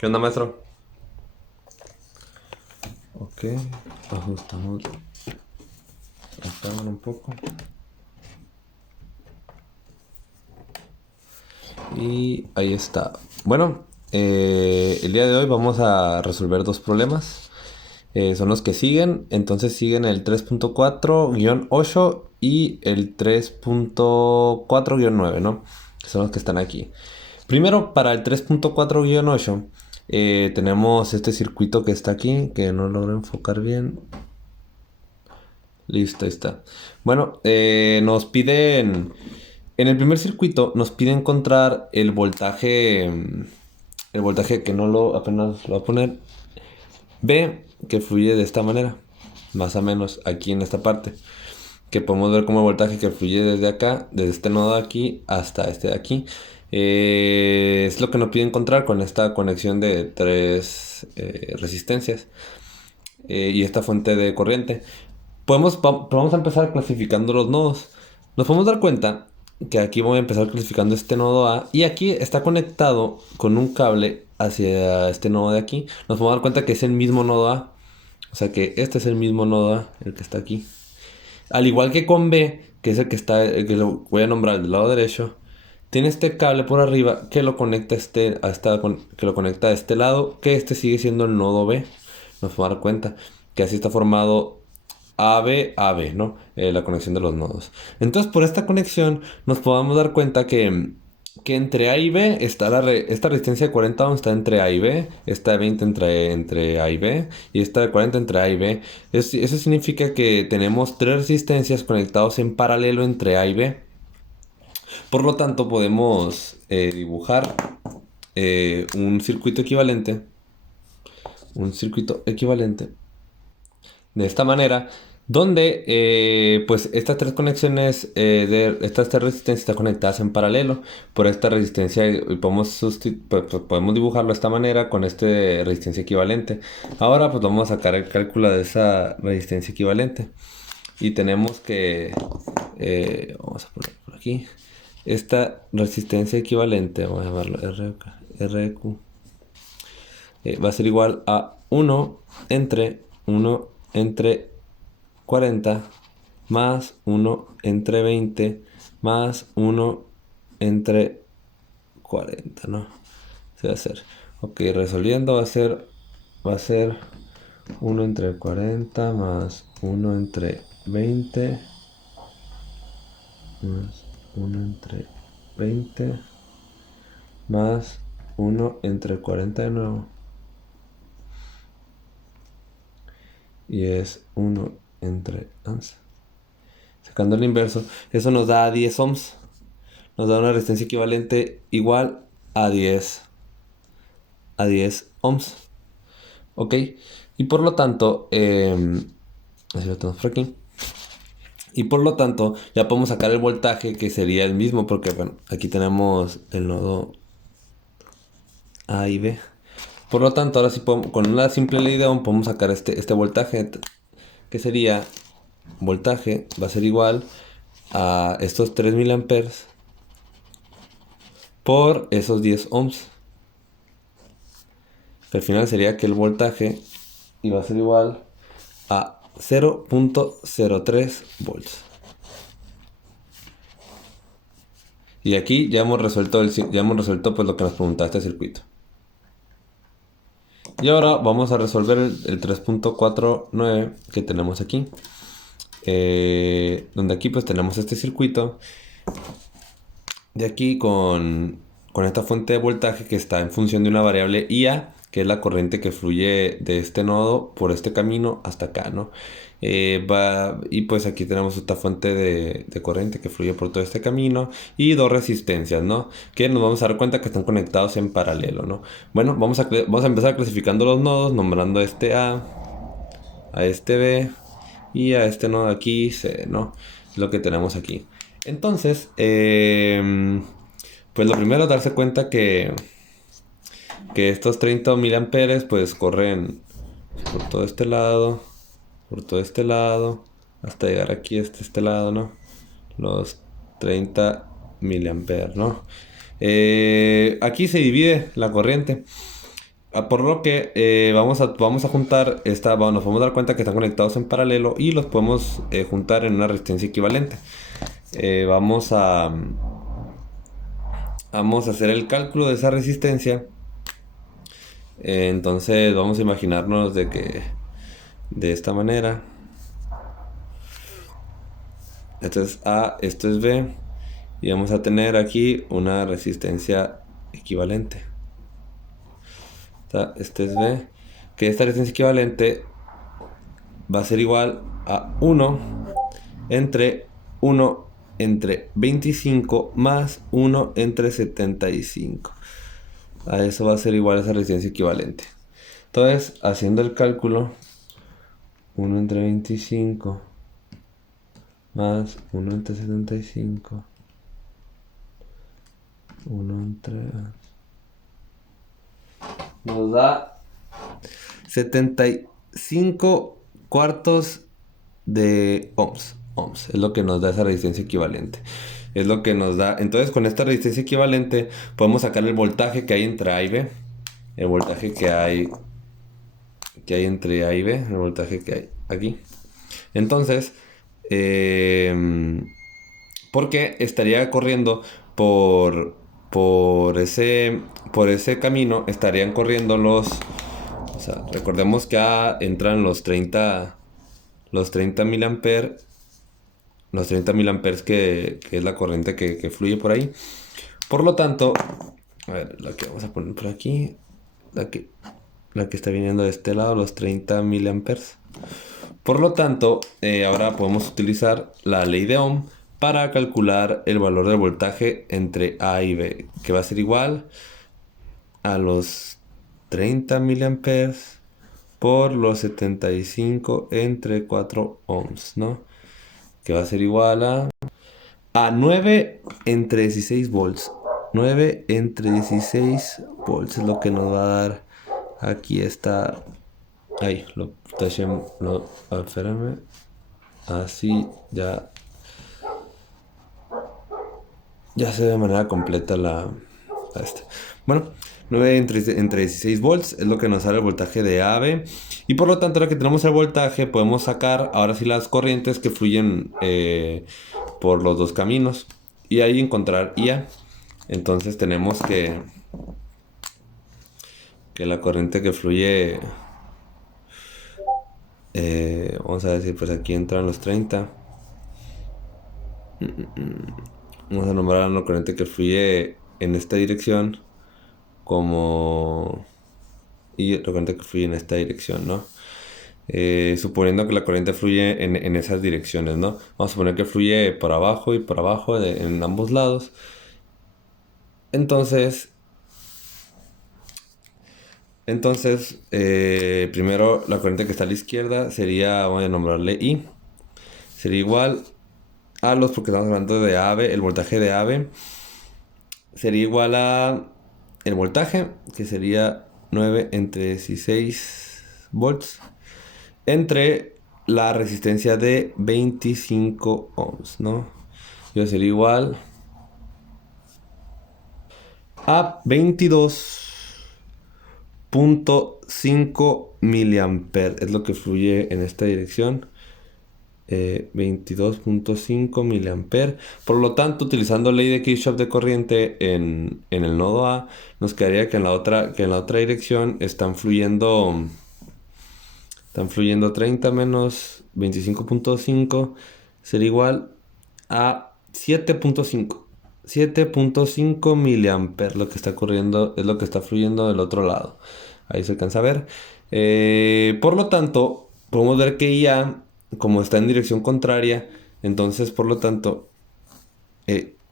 ¿Qué onda, maestro? Ok, ajustamos la cámara un poco. Y ahí está. Bueno, el día de hoy vamos a resolver dos problemas. Son los que siguen. Entonces siguen el 3.4-8 y el 3.4-9, ¿no? Que son los que están aquí. Primero, para el 3.4-8, tenemos este circuito que está aquí, que no logro enfocar bien. Listo, ahí está. Bueno, nos piden, en el primer circuito nos pide encontrar el voltaje que no lo, apenas lo voy a poner, B, que fluye de esta manera, más o menos aquí en esta parte, que podemos ver como el voltaje que fluye desde acá, desde este nodo de aquí hasta este de aquí. Es lo que nos pide encontrar con esta conexión de tres resistencias y esta fuente de corriente. Vamos a empezar clasificando los nodos. Nos podemos dar cuenta que aquí voy a empezar clasificando este nodo A y aquí está conectado con un cable hacia este nodo de aquí. Nos podemos dar cuenta que es el mismo nodo A. O sea que este es el mismo nodo A, el que está aquí. Al igual que con B, que es el que está, el que lo voy a nombrar del lado derecho, tiene este cable por arriba que lo conecta que lo conecta a este lado, que este sigue siendo el nodo B. Nos podemos dar cuenta que así está formado AB, ¿no? La conexión de los nodos. Entonces, por esta conexión, nos podemos dar cuenta que entre A y B está esta resistencia de 40 ohms está entre A y B, esta de 20 entre A y B, y esta de 40 entre A y B. Eso significa que tenemos tres resistencias conectadas en paralelo entre A y B. Por lo tanto, podemos dibujar un circuito equivalente. Un circuito equivalente de esta manera, donde pues estas tres conexiones de estas tres resistencias están conectadas en paralelo. Por esta resistencia podemos dibujarlo de esta manera con este resistencia equivalente. Ahora pues vamos a sacar el cálculo de esa resistencia equivalente y tenemos que vamos a poner por aquí esta resistencia equivalente, vamos a llamarlo RQ, va a ser igual a 1 entre 40 más 1 entre 20 más 1 entre 40, ¿no? Se va a hacer. Ok, resolviendo va a ser 1 entre 40 más 1 entre 20 más 1 entre 20 más 1 entre 40 de nuevo. Y es 1 entre 11. Sacando el inverso, eso nos da 10 ohms. Nos da una resistencia equivalente igual a 10 ohms. Ok. Y por lo tanto, así lo tenemos por aquí. Y por lo tanto, ya podemos sacar el voltaje que sería el mismo, porque bueno, aquí tenemos el nodo A y B. Por lo tanto, ahora sí con una simple ley de Ohm podemos sacar este voltaje, que sería voltaje va a ser igual a estos 3 miliamperes por esos 10 ohms. Que al final sería que el voltaje iba a ser igual a 0.03 volts. Y aquí ya hemos resuelto pues lo que nos preguntaba este circuito. Y ahora vamos a resolver el 3.49 que tenemos aquí. Donde aquí pues tenemos este circuito de aquí con esta fuente de voltaje que está en función de una variable IA, que es la corriente que fluye de este nodo por este camino hasta acá, ¿no? Y pues aquí tenemos esta fuente de corriente que fluye por todo este camino y dos resistencias, ¿no? Que nos vamos a dar cuenta que están conectados en paralelo, ¿no? Bueno, vamos a empezar clasificando los nodos, nombrando este a este B y a este nodo de aquí C, ¿no? Es lo que tenemos aquí. Entonces, pues lo primero es darse cuenta que estos 30 miliamperes pues corren por todo este lado, hasta llegar aquí a este lado, ¿no? Los 30 miliamperes, ¿no? Aquí se divide la corriente. Por lo que vamos a juntar bueno, nos podemos dar cuenta que están conectados en paralelo y los podemos juntar en una resistencia equivalente. Vamos a hacer el cálculo de esa resistencia. Entonces vamos a imaginarnos de que de esta manera. Esto es A, esto es B. Y vamos a tener aquí una resistencia equivalente. Este es B. Que esta resistencia equivalente va a ser igual a 1 entre 25 más 1 entre 75. A eso va a ser igual a esa resistencia equivalente. Entonces, haciendo el cálculo, 1 entre 25 más 1 entre 75. 1 entre... nos da 75 cuartos de ohms. Es lo que nos da esa resistencia equivalente. Es lo que nos da. Entonces, con esta resistencia equivalente, podemos sacar el voltaje que hay entre A y B. El voltaje que hay entre A y B. El voltaje que hay aquí. Entonces, porque estaría corriendo por ese camino, estarían corriendo o sea, recordemos que entran los 30 miliamperes, que es la corriente que fluye por ahí. Por lo tanto, a ver, la que vamos a poner por aquí, la que está viniendo de este lado, los 30 miliamperes. Por lo tanto, ahora podemos utilizar la ley de Ohm para calcular el valor del voltaje entre A y B, que va a ser igual a los 30 miliamperes por los 75 entre 4 ohms, ¿no? Que va a ser igual a 9 entre 16 volts. 9 entre 16 volts es lo que nos va a dar aquí esta... Ahí, espérame. Así ya se ve de manera completa esta. Bueno, 9 entre 16 volts es lo que nos sale el voltaje de AB. Y por lo tanto, ahora que tenemos el voltaje, podemos sacar ahora sí las corrientes que fluyen por los dos caminos. Y ahí encontrar IA. Entonces tenemos que la corriente que fluye, vamos a decir, pues aquí entran los 30. Vamos a nombrar la corriente que fluye en esta dirección como... y la corriente que fluye en esta dirección, ¿no? Suponiendo que la corriente fluye en esas direcciones, ¿no? Vamos a suponer que fluye por abajo y por abajo en ambos lados. Entonces, primero la corriente que está a la izquierda sería, voy a nombrarle I, sería igual a porque estamos hablando de AB, el voltaje de AB sería igual a el voltaje, que sería 9 entre 16 volts, entre la resistencia de 25 ohms, ¿no? Yo sería igual a 22.5 miliamperes. Es lo que fluye en esta dirección. 22.5 miliamperes. Por lo tanto, utilizando ley de Kirchhoff de corriente en el nodo A, nos quedaría que en la otra dirección están fluyendo 30 menos 25.5 sería igual a 7.5 miliamperes. Lo que está ocurriendo es lo que está fluyendo del otro lado. Ahí se alcanza a ver. Por lo tanto, podemos ver que IA, como está en dirección contraria, entonces por lo tanto,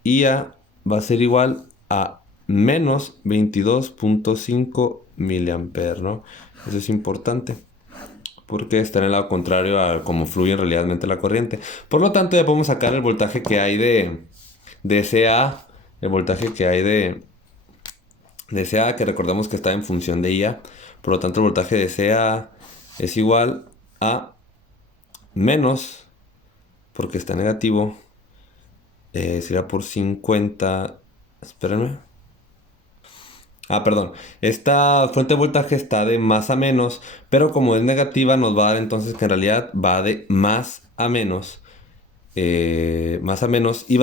IA va a ser igual a menos 22.5 miliamperes, ¿no? Eso es importante, porque está en el lado contrario a cómo fluye realmente la corriente. Por lo tanto, ya podemos sacar el voltaje que hay de CA, el voltaje que hay de CA, que recordamos que está en función de IA. Por lo tanto, el voltaje de CA es igual a menos, porque está negativo, sería por 50, espérenme, Perdón. Esta fuente de voltaje está de más a menos, pero como es negativa nos va a dar entonces que en realidad va de más a menos y va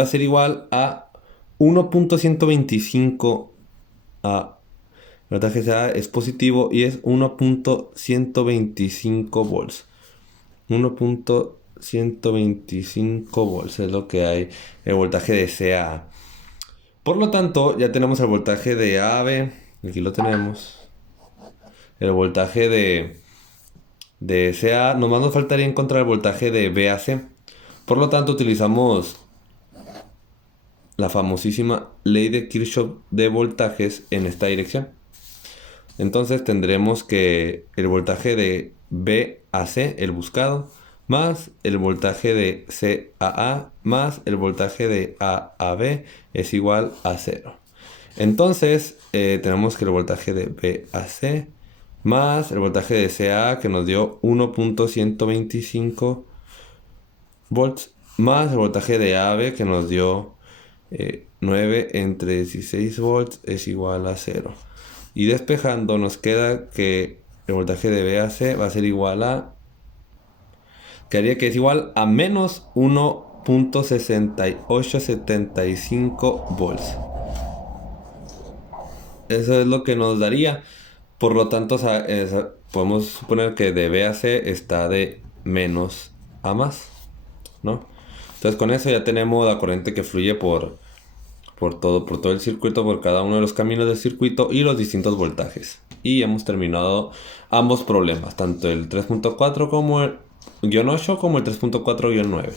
a ser igual a 1.125 a el voltaje sea es positivo y es 1.125 volts. 1.125 volts es lo que hay el voltaje de CA. Por lo tanto, ya tenemos el voltaje de AB, aquí lo tenemos. El voltaje de CA, nomás nos faltaría encontrar el voltaje de BAC. Por lo tanto, utilizamos la famosísima ley de Kirchhoff de voltajes en esta dirección. Entonces tendremos que el voltaje de BAC, el buscado, más el voltaje de CAA, más el voltaje de AAB es igual a 0. Entonces tenemos que el voltaje de BAC más el voltaje de CAA que nos dio 1.125 volts, más el voltaje de AB que nos dio 9 entre 16 volts es igual a 0. Y despejando nos queda que el voltaje de BAC va a ser igual a... Quedaría que es igual a menos 1.6875 volts. Eso es lo que nos daría. Por lo tanto, podemos suponer que de BAC está de menos a más, ¿no? Entonces con eso ya tenemos la corriente que fluye por todo el circuito, por cada uno de los caminos del circuito y los distintos voltajes. Y hemos terminado ambos problemas, tanto el 3.4 como el -8 como el 3.4-9.